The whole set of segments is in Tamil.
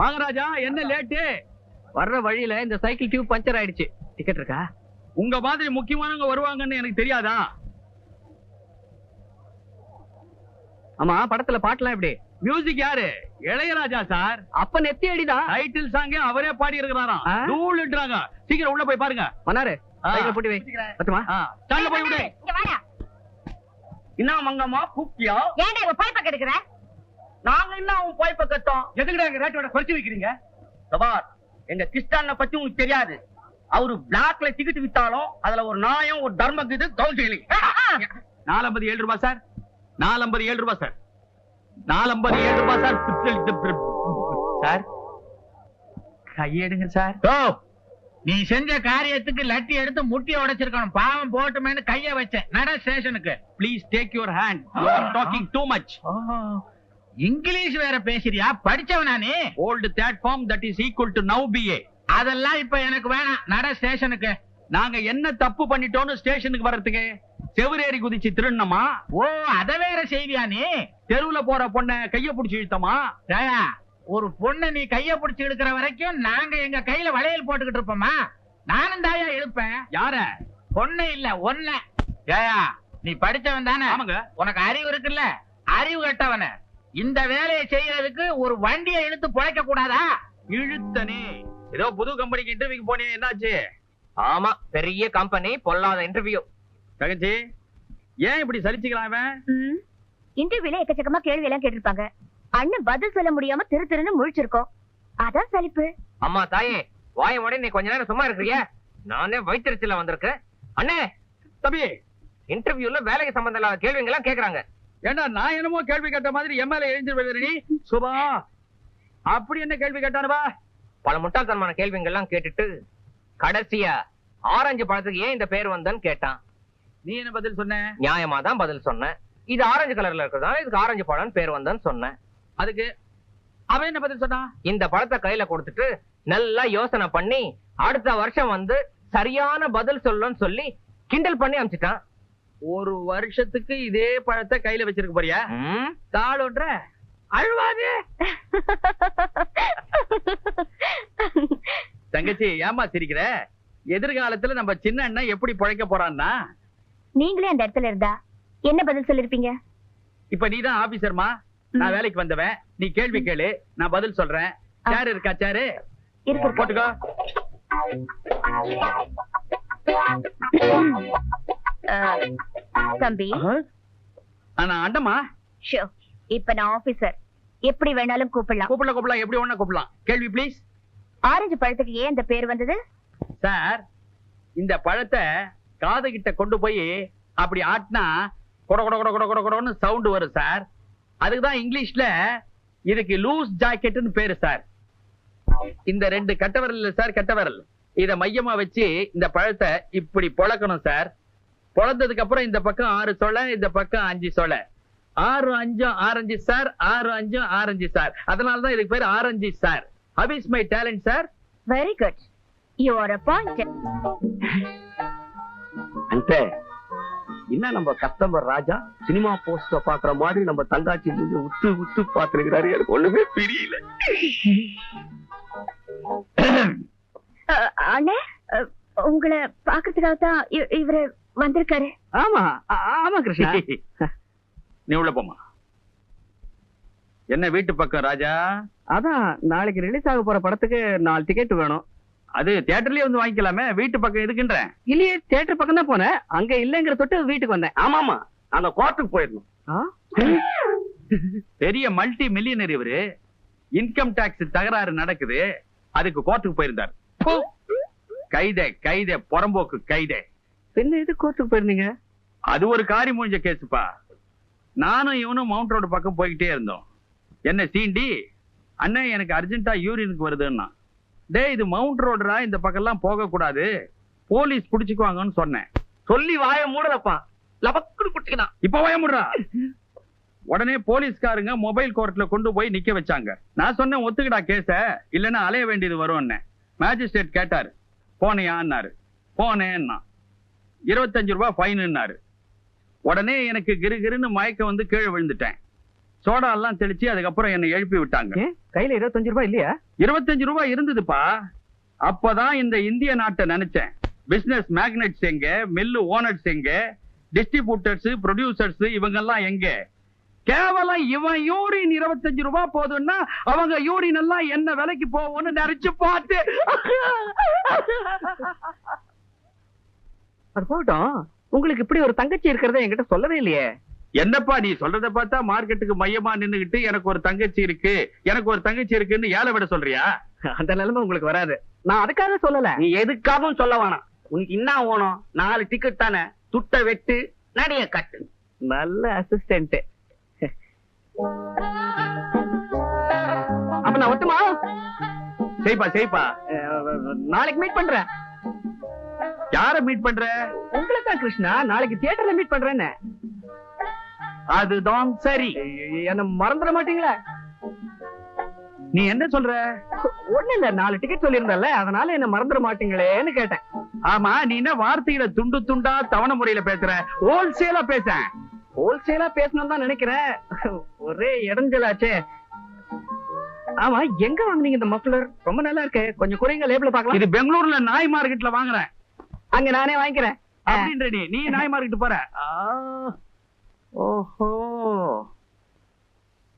வாங்க ராஜா, என்ன லேட்டு? வர்ற வழியில இந்த சைக்கிள் டியூப் பஞ்சர் ஆயிடுச்சு. டிக்கெட் இருக்கா? உங்க மாதிரி முக்கியமானவங்க வருவாங்கன்னு எனக்கு தெரியாதா? ஆமா, படத்துல பாட்டுலாம் எப்படி? மியூசிக் யாரு? இளையராஜா சார். அப்ப நெத்தி அடிதான். டைட்டில் சாங்கே அவரே பாடி இருக்கிறாராம். தூள்ன்றாங்க. சீக்கிரம் உள்ள போய் பாருங்க. மனாரு சைக்கிள் போட்டு வை. பத்துமா? ஸ்டாண்ட்ல போய் விடு. இங்க வாடா. என்ன மங்கம்மா கூப்பிட்டியா? ஏன்டா இவ பைப்ப கெடுக்குற? நாங்க என்ன உன் பைப்ப கட்டோம்? எதுக்குடா எங்க ரேட்டோட குறைச்சு வைக்கிறீங்க? சபார், எங்க கிறிஸ்டான பத்தி உங்களுக்கு தெரியாது. அவரு பிளாக்ல டிக்கெட் வித்தாலும் அதுல ஒரு நியாயம், ஒரு தர்மம் இது. கவுன்சிலிங் 457 ரூபாய் சார். 457 ரூபாய் சார். 457 ரூபாய் சார். Sir கையெடுங்க sir. நீ செஞ்ச காரியத்துக்கு லட்டி எடுத்து முட்டிய உடைச்சிருக்கணும். பாவம் போட்டுமேனு கைய வச்சேன். நட ஸ்டேஷனுக்கு. Please take your hand. You are talking too much. English வேற பேசுறியா? படிச்சவனா நீ? Old platform that is equal to now BA. அதெல்லாம் இப்ப எனக்கு வேணாம். நட ஸ்டேஷனுக்கு. நாங்க என்ன தப்பு பண்ணிட்டோம்னு ஸ்டேஷனுக்கு வர்றதுக்கு? செவரேறி குதிச்சு திருண்ணமா? ஓ, அத வேற செய்தியா நீ? தெருவுல போற பொண்ண கைய புடிச்சு இழுத்தமா? ஒரு பொண்ணை நீ கைய புடிச்சு இழுக்கிற வரைக்கும் நாங்க எங்க கையில வளையல் போட்டுக்கிட்டு இருப்போமா? நானும் தாயா இழுப்பேன். யார? பொண்ணு இல்ல, ஒன்ன. ஏயா, நீ படிச்சவன் தானே? ஆமாங்க. உனக்கு அறிவு இருக்குல்ல? அறிவு கட்டவன இந்த வேலையை செய்யறதுக்கு ஒரு வண்டியை இழுத்து பொழைக்க கூடாதா? இழுத்தனே. ஏதோ புது கம்பெனிக்கு இன்டர்வியூக்கு போனே, என்னாச்சு? ஆமா, பெரிய கம்பெனி, பொல்லாத இன்டர்வியூ. தகச்சி, ஏன் இப்படி சலிச்சுக்கலாம்? இன்டர்வியூல எக்கச்சக்கமா கேள்வி எல்லாம் கேட்டிருப்பாங்க. அண்ணன் பதில் சொல்ல முடியாம திரு திருன்னு முழிச்சிருக்கோம். அதான் சலிப்பு. அம்மா தாயே, வாய உடனே நீ கொஞ்ச நேரம் சும்மா இருக்கிறிய? நானே வயிற்றுல வந்திருக்கேன். அண்ணே தம்பி, இன்டர்வியூல வேலைக்கு சம்பந்தம் இல்லாத கேள்விங்கெல்லாம் கேக்குறாங்க. ஏண்டா நான் என்னமோ கேள்வி கேட்ட மாதிரி எம்எல்ஏ எழுந்திருவீ சுபா? அப்படி என்ன கேள்வி கேட்டானுவா? பல முட்டாள்தனமான கேள்விங்கெல்லாம் கேட்டுட்டு கடைசியா ஆரஞ்சு பழத்துக்கு ஏன் இந்த பேர் வந்தன்னு கேட்டான். நீ என்ன பதில் சொன்ன? நியாயமா தான் பதில் சொன்னேன். இது ஆரஞ்சு கலர்ல இருக்கிறதால இதுக்கு ஆரஞ்சு பழம் பேர் வந்தன்னு சொன்னேன். அதுக்கு அவன் என்ன பதில் சொன்னா? இந்த பழத்தை கையில கொடுத்துட்டு நல்லா யோசனை பண்ணி அடுத்த வருஷம் வந்து சரியான பதில் சொல்லணும்னு சொல்லி கிண்டல் பண்ணி அனுப்பிச்சிட்டான். ஒரு வருஷத்துக்கு இதே பழத்தை கையில வச்சிருக்க போறியா? தாள் ஒன்ற அழுவாது. தங்கச்சி, ஏமா சிரிக்கிற? எதிர்காலத்துல நம்ம சின்ன அண்ணன் எப்படி பிழைக்க போறான்னா? நீங்களே அந்த இடத்துல இருந்தா என்ன பதில் சொல்லிருப்பீங்க? இப்ப நீதான் ஆபீசர்மா, நான் வேலைக்கு வந்தவன். நீ கேள்வி கேளு, நான் பதில் சொல்றேன். சேர் இருக்கா? சேரு இருக்கு, போட்டுக்கோ. தம்பி, நான் அண்டமா. இப்ப நான் ஆபீசர். எப்படி வேணாலும் கூப்பிடலாம். கூப்பிடலாம், எப்படி வேணா கூப்பிடலாம். கேள்வி ப்ளீஸ். ஆரஞ்சு பழத்துக்கு ஏன் இந்த பேர் வந்தது? சார், இந்த பழத்தை காது கிட்ட கொண்டு போய் அப்படி ஆட்டினா கொட கொட கொட கொட கொட கொடன்னு சவுண்ட் வரும் சார். அதுக்குதான் இங்கிலீஷ்ல இதுக்கு லூஸ் ஜாக்கெட்னு பேரு சார். இந்த ரெண்டு கட்டவரல் இல்ல சார், கட்டவரல், இத மையமா வச்சு இந்த பழத்தை இப்படி பொளக்கணும் சார். பொளந்ததுக்கு அப்புறம் இந்த பக்கம் 6 சொலை, இந்த பக்கம் 5 சொலை. 6 5 ஆரஞ்சு சார், 6 5 ஆரஞ்சு சார். அதனாலதான் இதுக்கு பேர் orange sir. How is my talent sir? Very good. You are appointed. அண்டே, என்ன நம்ம கஸ்டமர் ராஜா சினிமா போஸ்டர் பாக்குற மாதிரி நம்ம தங்காச்சி உத்து உத்து பாத்துருக்கிறாரு. எனக்கு ஒண்ணுமே புரியல. அண்ணே, உங்களை பாக்குறதுக்காக தான் இவரு வந்திருக்காரு. ஆமா ஆமா கிருஷ்ணா. நீ உள்ள போமா. என்ன வீட்டு பக்கம் ராஜா? அதான் நாளைக்கு ரிலீஸ் ஆக போற படத்துக்கு 4 டிக்கெட் வேணும். அது தியேட்டர்லயே வந்து வாங்கிக்கலாமே, வீட்டு பக்கம் இருக்குன்றேன். இல்லையே, தியேட்டர் பக்கம் தான் போனேன். அங்க இல்லங்கிற தொட்டு வீட்டுக்கு வந்தேன். ஆமாமா, அந்த கோர்ட்டுக்கு போயிடணும். பெரிய மல்டி மில்லியனர் இவரு. இன்கம் டாக்ஸ் தகராறு நடக்குது, அதுக்கு கோர்ட்டுக்கு போயிருந்தார். கைதே கைதே புறம்போக்கு கைதே. பின்ன எது கோர்ட்டுக்கு போயிருந்தீங்க? அது ஒரு காரி மூஞ்ச கேசுப்பா. நானும் இவனும் மவுண்ட் ரோடு பக்கம் போய்கிட்டே இருந்தோம். என்ன சீண்டி, அண்ணன் எனக்கு அர்ஜென்ட்டா யூரினுக்கு வருதுன்னா, டே இது மவுண்ட் ரோடுரா, இந்த பக்கம் எல்லாம் போக கூடாது, போலீஸ் புடிச்சுக்குவாங்கன்னு சொன்னேன். சொல்லி வாய மூடலப்பா, லபக்குன்னு குட்டிக்கினான். இப்ப வாய மூடுறா. உடனே போலீஸ்காரங்க மொபைல் கோர்ட்ல கொண்டு போய் நிக்க வச்சாங்க. நான் சொன்னேன் ஒத்துக்கிடா கேஸ, இல்லன்னா அலைய வேண்டியது வரும். மேஜிஸ்ட்ரேட் கேட்டாரு, போனையான்னாரு. போனேன்னா 25 ரூபாய் ஃபைன்னாரு. உடனே எனக்கு கிருகிருன்னு மயக்கம் வந்து கீழே விழுந்துட்டேன். சோடா எல்லாம் தெளிச்சு அதுக்கப்புறம் என்னை எழுப்பி விட்டாங்க. கையில 25 ரூபாய் இல்லையா? 25 ரூபாய் இருந்ததுப்பா. அப்பதான் இந்த இந்திய நாட்டை நினைச்சேன். பிசினஸ் மேக்னெட்ஸ் எங்க, மில்லு ஓனர்ஸ் எங்க, டிஸ்ட்ரிபியூட்டர்ஸ், ப்ரொடியூசர்ஸ் இவங்க எல்லாம் எங்க? கேவலம் இவன் யூரின் 25 ரூபாய் போதுன்னா அவங்க யூரின் எல்லாம் என்ன விலைக்கு போகும்னு நினைச்சு பார்த்து. அது போகட்டும், உங்களுக்கு இப்படி ஒரு தங்கச்சி இருக்கிறத என்கிட்ட சொல்லவே இல்லையே. என்னப்பா நீ சொல்றத பார்த்தா மார்க்கெட்டுக்கு மையமா நின்னுகிட்டு எனக்கு ஒரு தங்கச்சி இருக்கு, எனக்கு ஒரு தங்கச்சி இருக்குன்னு ஏழை விட சொல்றியா? அந்த நிலைமை உங்களுக்கு வராது. நான் அதுக்காக சொல்லல. நீ எதுக்காகவும் சொல்ல வேணாம். உனக்கு என்ன வேணும்? 4 டிக்கெட் தானே, துட்ட வெட்டு, நடைய கட்டு. நல்ல அசிஸ்டன்ட். அப்ப நான் ஒட்டுமா? செய்ப்பா செய்ப்பா. நாளைக்கு மீட் பண்றேன். யார மீட் பண்ற? உங்களை தான் கிருஷ்ணா. நாளைக்கு தியேட்டர்ல மீட் பண்றேன்னு. அதுதான் சரி. என்ன மறந்துட மாட்டீங்களா? நீ என்ன சொல்ற? ஒண்ணு இல்ல, 4 டிக்கெட் சொல்லியிருந்தல, அதனால என்ன மறந்துட மாட்டீங்களேன்னு கேட்டேன். ஆமா, நீ என்ன வார்த்தையில துண்டு துண்டா தவணை முறையில பேசுற? ஹோல்சேலா பேச. ஹோல்சேலா பேசணும் தான் நினைக்கிறேன். ஒரே இடைஞ்சலாச்சே. ஆமா, எங்க வாங்குனீங்க இந்த மஃப்ளர்? ரொம்ப நல்லா இருக்கு. கொஞ்சம் குறைங்க, லேபிள பார்க்கலாம். இது பெங்களூர்ல நாய் மார்க்கெட்ல வாங்குறேன். அங்க நானே வாங்கிக்கிறேன் அப்படின்ற நீ நாய் மார்க்கெட் போற? ஓஹோ,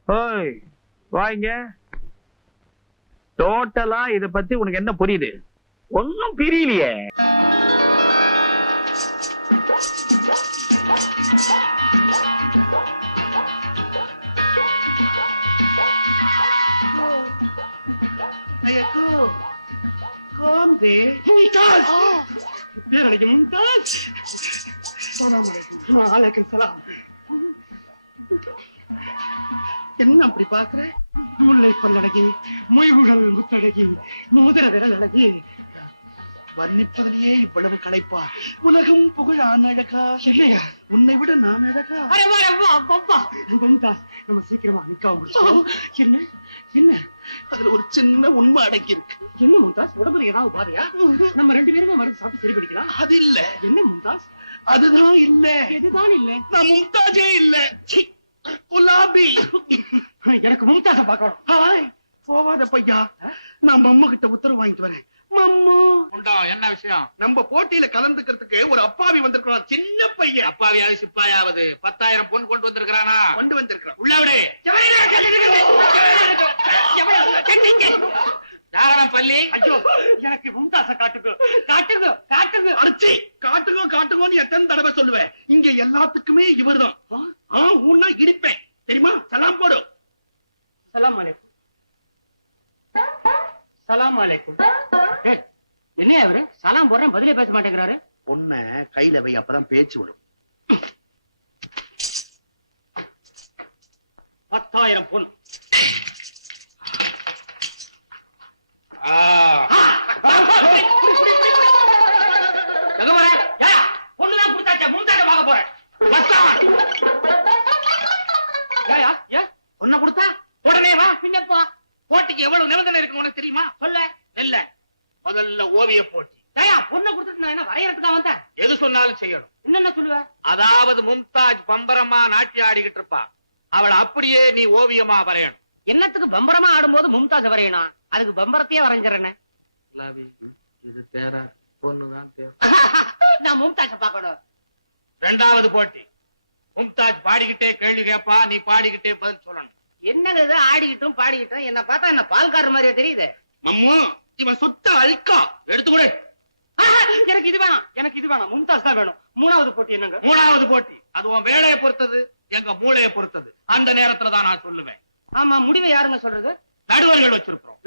ஓய் வாங்க. டோட்டலா இத பத்தி உனக்கு என்ன புரியுது? ஒன்னும் பிரியலையே. என்ன அப்படி பாக்குற? முல்லை பல்லழகி, மொய்குழல் முத்தழகி, மோதிர விரல் அழகி, வர்ணிப்பதிலேயே இவ்வளவு களைப்பா? உலகம் புகழ் அழகா இல்லையா? உன்னை விட நான் அழகா? நம்ம சீக்கிரமா நிக்காம முடிச்சோம். என்ன என்ன அதுல ஒரு சின்ன உண்மை அடங்கி இருக்கு. என்ன மும்தாஸ், உடம்புல ஏதாவது பாருயா? நம்ம 2 பேருமே மருந்து சாப்பிட்டு சரி படிக்கலாம். அது இல்ல. என்ன மும்தாஸ்? அதுதான் இல்ல. எதுதான் இல்ல? நான் மும்தாஜே இல்ல. குலாபி. எனக்கு மும்தாஸ பார்க்கணும். போவாத பையா, நான் மம்மு கிட்ட உத்தரவு வாங்கிட்டு வரேன். மம்மு என்ன விஷயம்? நம்ம போட்டியில கலந்துக்கிறதுக்கு ஒரு அப்பாவி வந்திருக்கான். சின்ன பையன். அப்பாவியாவது சிப்பாயாவது 10,000 பொன் கொண்டு வந்திருக்கானா? கொண்டு வந்திருக்கான். உள்ளாவிடே பள்ளி. ஐயோ, எனக்கு மும்தாஸ காட்டுங்க காட்டுங்க காட்டுங்க. அடிச்சி காட்டுங்க காட்டுங்கன்னு எத்தனை தடவை சொல்லுவேன்? இங்க எல்லாத்துக்குமே இவர்தான். ஊன்னா இடிப்பேன் தெரியுமா? சலாம் போடு. சலாம் அலைக்கும். சலாம் அலைக்கும். என்ன அவரு சலாம் போடுறேன், பதிலே பேச மாட்டேங்கிறாரு. பொண்ண கையில வை, அப்பதான் பேச்சு விடும். 10,000 பொன். பொண்ணுதான் கொடுத்தாச்சா? மும்தாஜ பார்க்க போறேன். பொண்ண கொடுத்தா உடனே வா. பின்னப்பா போட்டிக்கு எவ்வளவு நிபந்தனை இருக்கு உனக்கு தெரியுமா? சொல்ல இல்ல. முதல்ல ஓவிய போட்டி. பொண்ணை கொடுத்துட்டு நான் என்ன வரையறதுக்காக வந்தேன்? எது சொன்னாலும் செய்யணும். என்னென்ன சொல்லுவ? அதாவது மும்தாஜ் பம்பரமா நாட்டியம் ஆடிக்கிட்டு இருப்பா, அவளை அப்படியே நீ ஓவியமா வரையணும். என்னத்துக்கு பம்பரமா ஆடும்போது மும்தாஜ் வரையணும்? அதுக்கு பம்பரத்தையே வரைஞ்சிடறேன். நான் மும்தாஜ பாக்கணும். 2வது போட்டி. மும்தாஜ் பாடிக்கிட்டே கேள்வி கேட்பா, நீ பாடிக்கிட்டே பதில் சொல்லணும். என்னது ஆடிக்கிட்டும் பாடிக்கிட்டும்? என்ன பார்த்தா என்ன பால்காரர் மாதிரியா தெரியுது? அம்மா, இவன் சொத்த அழுக்கா. எடுத்துக்கூட. எனக்கு இது வேணாம், எனக்கு இது வேணாம். மும்தாஜ் தான் வேணும். 3வது போட்டி என்னங்க? 3வது போட்டி அது உன் வேலையை பொறுத்தது, எங்க மூளையை பொறுத்தது. அந்த நேரத்துல தான் நான் சொல்லுவேன். ஆமா, முடிவை யாருங்க சொல்றது? நடுவர்கள் வச்சிருக்கோம்.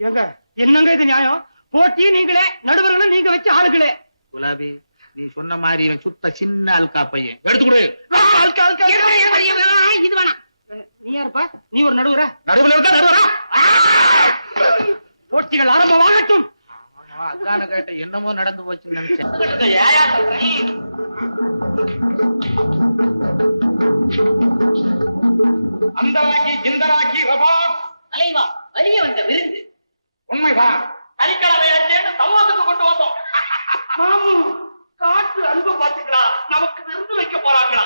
எங்க என்னங்க இது நியாயம்? போட்டி நீங்களே, நடுவர்களும் நீங்க வச்சு ஆளுகளே. குலாபி, நீ சொன்ன மாதிரி இவன் சுத்த சின்ன அல்கா பையன். எடுத்துக்கூட. இது வேணாம். நீ யாருப்பா? நீ ஒரு நடுவரா? நடுவுல இருக்க நடுவரா? போட்டிகள் ஆரம்பமாகட்டும். அக்கான கேட்ட என்னமோ நடந்து போச்சு நினைச்சேன். அந்தராக்கி சிந்தராக்கி ரபா அலைவா வலிய வந்த விருந்து உண்மைதான். சனிக்கிழமையாச்சேன்னு சமூகத்துக்கு கொண்டு வந்தோம். மாமு காட்டு அன்பு பாத்துக்கலாம், நமக்கு விருந்து வைக்க போறாங்களா?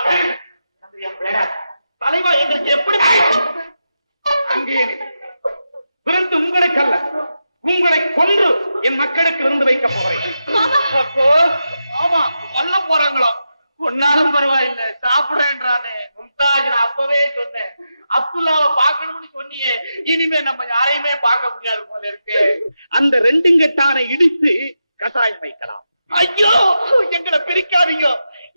தலைவா எங்களுக்கு எப்படி அங்கே விருந்து உங்களுக்கல்ல, உங்களை கொன்று என் மக்களுக்கு விருந்து வைக்க போறேன். அப்போ ஆமா கொல்ல போறாங்களோ, ஒன்னாலும் பரவாயில்லை சாப்பிடுறானே. மும்தாஜ் நான் அப்பவே சொன்னேன், அப்துல்லாவை பார்க்கணும்னு சொன்னியே, இனிமே நம்ம யாரையுமே பார்க்க முடியாது போல இருக்கு. அந்த ரெண்டுங்கட்டானை இடித்து கஷாயம் வைக்கலாம். ஐயோ எங்களை பிரிக்காதீங்க,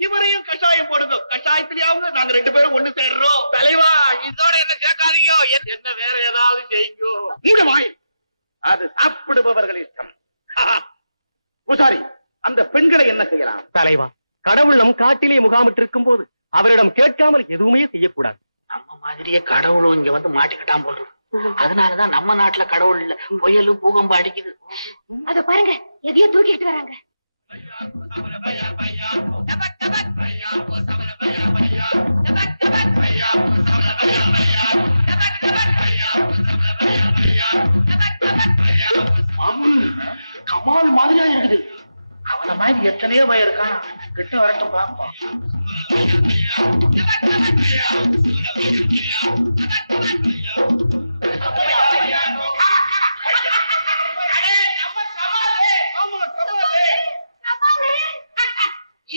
இவரையும் கஷாயம் போடுங்க. கஷாயத்திலேயாவது நாங்க 2 பேரும் ஒண்ணு சேர்றோம். தலைவா இதோட என்ன கேட்காதீங்க, என்ன வேற ஏதாவது செய்யுங்க. மூட வாய், அது சாப்பிடுபவர்கள் இஷ்டம். பூசாரி, அந்த பெண்களை என்ன செய்யலாம்? தலைவா, கடவுள் நம் காட்டிலே முகாமிட்டிருக்கும் போது அவரிடம் கேட்காமல் எதுவுமே செய்யக்கூடாது. நம்ம மாதிரியே கடவுளும் இங்க வந்து மாட்டிக்கிட்டான் போல் இருக்கு. அதனாலதான் நம்ம நாட்டுல கடவுள் இல்ல, புயலும் பூகம்பம் அடிக்குது. அத பாருங்க, எதையோ தூக்கிட்டு வராங்க. கமால் மாதிரியா இருக்குது. அவன மாதிரி எத்தனையோ பயம் இருக்கான். கிட்ட வரட்டும் பாப்போம்.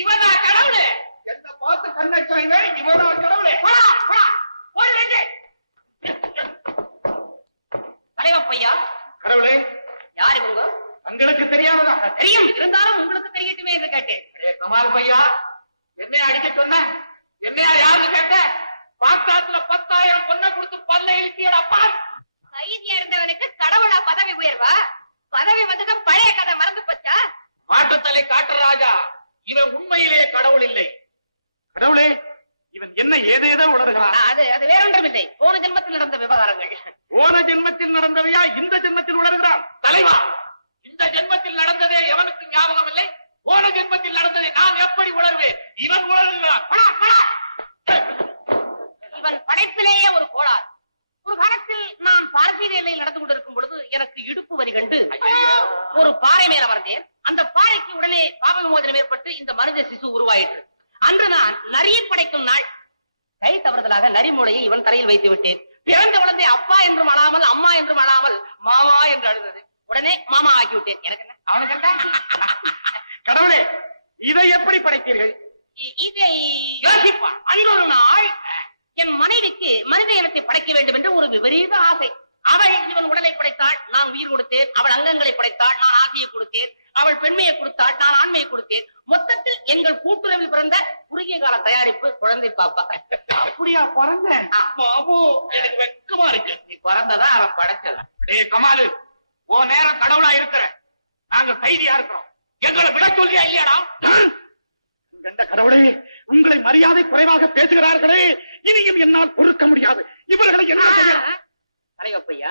இவனா கடவுளே, என்ன பார்த்து கண்ணாச்சாங்க. இவனா கடவுளே. தலைவப்பையா கடவுளே, யார் இவங்க? உங்களுக்கு தெரியாததா? தெரியும், இருந்தாலும் உங்களுக்கு தெரியட்டுமே என்று கேட்டேன். கமால் பையா, என்னைய அடிக்க சொன்ன, என்னையா யாருன்னு கேட்ட? பாக்தாத்துல 10,000 பொண்ணை கொடுத்து பல்ல இழுத்தியடப்பா. கைதியா இருந்தவனுக்கு கடவுளா பதவி உயர்வா? பதவி வந்ததும் பழைய கதை மறந்து போச்சா? மாட்டுத்தலை காட்டு ராஜா, இவன் உண்மையிலேயே கடவுள் இல்லை. கடவுளே, இவன் என்ன ஏதேதோ உணர்கிறான். அது வேறொன்றுமில்லை, போன ஜென்மத்தில் நடந்த விவகாரங்கள். போன ஜென்மத்தில் நடந்தவையா இந்த ஜென்மத்தில் உணர்கிறான்? தலைவா, இந்த ஜென்மத்தில் நடந்ததே எவனுக்கு ஞாபகம் இல்லை. போன ஜென்மத்தில் நடந்ததை நான் எப்படி உணர்வேன்? இவன் உணர்கிறான். இவன் படைப்பிலேயே ஒரு கோளாறு. ஒரு காலத்தில் நான் பாரசீக எல்லையில் நடந்து கொண்டிருக்கும் பொழுது எனக்கு இடுப்பு வரி கண்டு ஒரு பாறை மேல வந்தேன். அந்த பாறைக்கு உடனே பாவ விமோசனம் ஏற்பட்டு இந்த மனித சிசு உருவாயிற்று. அன்று நான் நரியை படைக்கும் நாள். கை தவறுதலாக நரி மூளையை இவன் தலையில் வைத்து விட்டேன். பிறந்த குழந்தை அப்பா என்றும் அழாமல் அம்மா என்றும் அழாமல் மாமா என்று அழுதது. உடனே மாமா ஆக்கி விட்டேன். எனக்கு என்ன, அவனுக்கு என்ன? கடவுளே, இதை எப்படி படைத்தீர்கள்? இதை யோசிப்பான். அன்று ஒரு நாள் என் மனைவிக்கு மனித இனத்தை படைக்க வேண்டும் என்று ஒரு விபரீத ஆசை. அவள் இவன் உடலை படைத்தாள், நான் உயிர் கொடுத்தேன். அவள் அங்கங்களை படைத்தாள், நான் ஆசையை கொடுத்தேன். அவள் பெண்மையை கொடுத்தாள், நான் ஆண்மையை கொடுத்தேன். மொத்தத்தில் எங்கள் கூட்டுறவில் பிறந்த குறுகிய கால தயாரிப்பு குழந்தை பாப்பா. அப்படியா பிறந்த? எனக்கு வெக்கமா இருக்கு. நீ பிறந்ததா அவன் படைச்சதா? கமாலு, உன் நேரம் கடவுளா இருக்கிற, நாங்க கைதியா இருக்கிறோம். எங்களை விட சொல்லியா இல்லையாடா? எந்த கடவுளே, உங்களை மரியாதை குறைவாக பேசுகிறார்களே, இனியும் என்னால் பொறுக்க முடியாது. இவர்களை என்ன செய்யலாம்? தலைவப்பையா,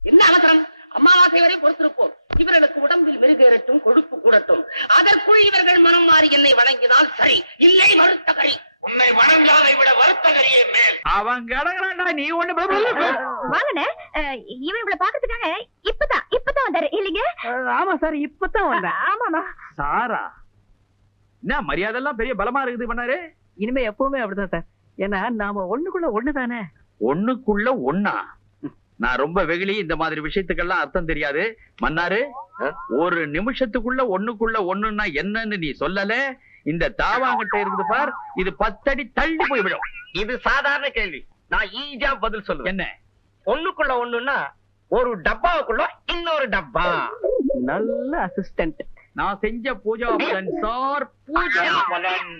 என்ன அவசரம்? அமாவாசை வரை பொறுத்திருப்போம். இவர்களுக்கு உடம்பில் மிருகேறட்டும், கொழுப்பு கூடட்டும். அதற்குள் இவர்கள் மனம் மாறி என்னை வணங்கினால் சரி, இல்லை மறுத்த கறி. உன்னை வணங்காதை விட வருத்த கரியே மேல். அவன் கடகடா, நீ ஒண்ணு வாங்கண்ணே, இவன் இவளை பாக்கிறதுக்காக இப்பதான் வந்தாரு இல்லைங்க? ஆமா சார், இப்பதான் வந்தேன். ஆமாமா. சாரா, என்ன மரியாதை எல்லாம் பெரிய பலமா இருக்குது பண்ணாரு. இனிமே எப்பவுமே அப்படிதான் சார். ஏன்னா நாம ஒண்ணுக்குள்ள ஒண்ணுதானே. ஒண்ணுக்குள்ள ஒண்ணா? நான் ரொம்ப வெகுளி, இந்த மாதிரி விஷயத்துக்கெல்லாம் அர்த்தம் தெரியாது. மன்னாரு, ஒரு நிமிஷத்துக்குள்ள ஒண்ணுக்குள்ள ஒண்ணுன்னா என்னன்னு நீ சொல்லல. இந்த தாவாங்கிட்ட இருக்குது பார், இது 10 அடி தள்ளி போய் விடும். இது சாதாரண கேள்வி, நான் ஈஸியா பதில் சொல்லுவேன். என்ன? ஒண்ணுக்குள்ள ஒண்ணுன்னா ஒரு டப்பாவுக்குள்ள இன்னொரு டப்பா. நல்ல அசிஸ்டன்ட். நான் செஞ்ச பூஜா பலன் சார், பூஜா பலன்.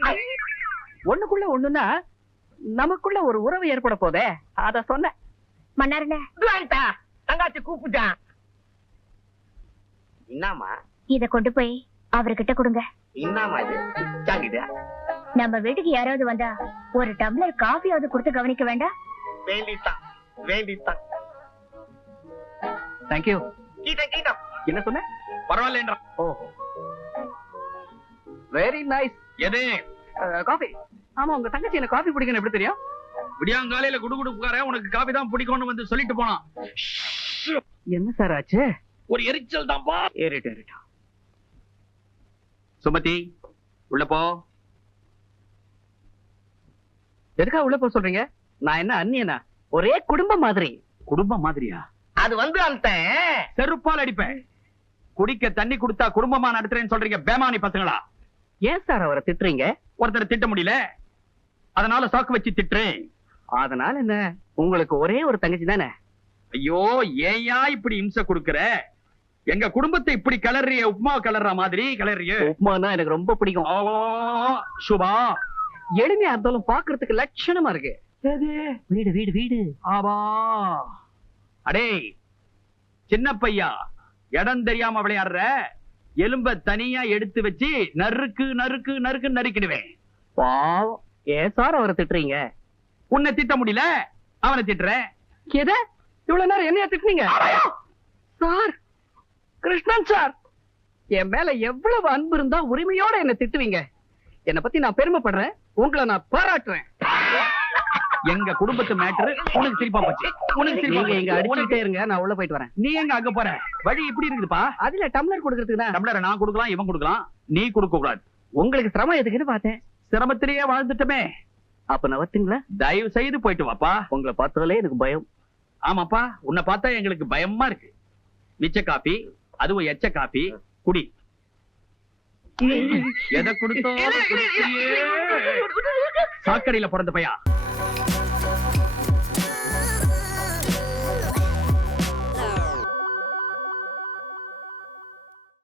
ஒண்ணுக்குள்ள ஒண்ணுன்னா நமக்குள்ள ஒரு உறவு ஏற்பட போதே, அத சொன்ன. மன்னாருண்ணே, தங்காச்சி கூப்பிட்டான். என்னமா இத கொண்டு போய் அவர்கிட்ட கொடுங்க. என்னமா இது? சாங்கிதா, நம்ம வீட்டுக்கு யாராவது வந்தா ஒரு டம்ளர் காஃபியாவது கொடுத்து கவனிக்க வேண்டாம்? வேண்டித்தான் வேண்டித்தான். தேங்க்யூ. கீட்டம் என்ன சொன்ன? பரவாயில்ல. ஓஹோ, வெரி நைஸ். எது? காஃபி. ஆமா, உங்க தங்கச்சி என்ன காஃபி பிடிக்கணும் எப்படி தெரியும்? விடியாங்காலையில குடுகுடுப்புக்கார உனக்கு காபி தான் பிடிக்கும்னு வந்து சொல்லிட்டு போனான். என்ன சார் ஆச்சு? ஒரு எரிச்சல் தான்பா. ஏறிட்டு. சுமதி, உள்ள போ. எதுக்காக உள்ள போக சொல்றீங்க? நான் என்ன அந்நியனா? ஒரே குடும்பம் மாதிரி. குடும்பம் மாதிரியா? அது வந்து அந்த செருப்பால் அடிப்பேன். குடிக்க தண்ணி கொடுத்தா குடும்பமா நடத்துறேன்னு சொல்றீங்க பேமானி பசங்களா? ஏன் சார் அவரை திட்டுறீங்க? ஒருத்தரை திட்ட முடியல, அதனால சாக்கு வச்சு திட்டுறேன். அதனால என்ன, உங்களுக்கு ஒரே ஒரு தங்கச்சி தானே? ஐயோ, ஏயா இப்படி இம்சை கொடுக்கற? எங்க குடும்பத்தை இப்படி கலர்றிய, உப்மா கலர்ற மாதிரி கலர்றிய. உப்மானா எனக்கு ரொம்ப பிடிக்கும். சுபா, எளிமையா இருந்தாலும் பாக்குறதுக்கு லட்சணமா இருக்கு. வீடு வீடு வீடு. ஆபா, அடே சின்ன பையா, இடம் தெரியாம விளையாடுற, எலும்ப தனியா எடுத்து வச்சு நறுக்கு நறுக்கு நறுக்கு நறுக்கிடுவேன். பாவம், ஏன் சார் அவரை திட்டுறீங்க? உன்னை திட்ட முடியல, அவனை திட்டுறேன். எதை இவ்வளவு நேரம் என்னையா திட்டுனீங்க? சார், கிருஷ்ணன் சார், என் மேல எவ்வளவு அன்பு இருந்தா உரிமையோட என்ன திட்டுவீங்க? என்னை பத்தி நான் பெருமைப்படுறேன், உங்களை நான் பாராட்டுறேன். எங்க குடும்பத்து மேட்டர் உனக்கு சிரிப்பா போச்சு. உனக்கு சிரிப்பா நீங்க எங்க அடிச்சுட்டே இருங்க, நான் உள்ள போயிட்டு வரேன். நீ எங்க அங்க போற? வழி இப்படி இருக்குதுப்பா. அதுல டம்ளர் கொடுக்கறதுக்கு தான். டம்ளரை நான் கொடுக்கலாம், இவன் கொடுக்கலாம், நீ கொடுக்க கூடாது. உங்களுக்கு சிரமம் எதுக்குன்னு பார்த்தேன். சிரமத்திலேயே வாழ்ந்துட்டமே. அப்ப நான் வரட்டுங்களா? தயவு செய்து போயிட்டு வாப்பா. உங்களை பார்த்தாலே எனக்கு பயம். ஆமாப்பா, உன்னை பார்த்தா எங்களுக்கு பயமா இருக்கு. மிச்ச காப்பி, அதுவும் எச்ச காப்பி குடி. எதை கொடுத்தோம்? சாக்கடையில பிறந்த பையா.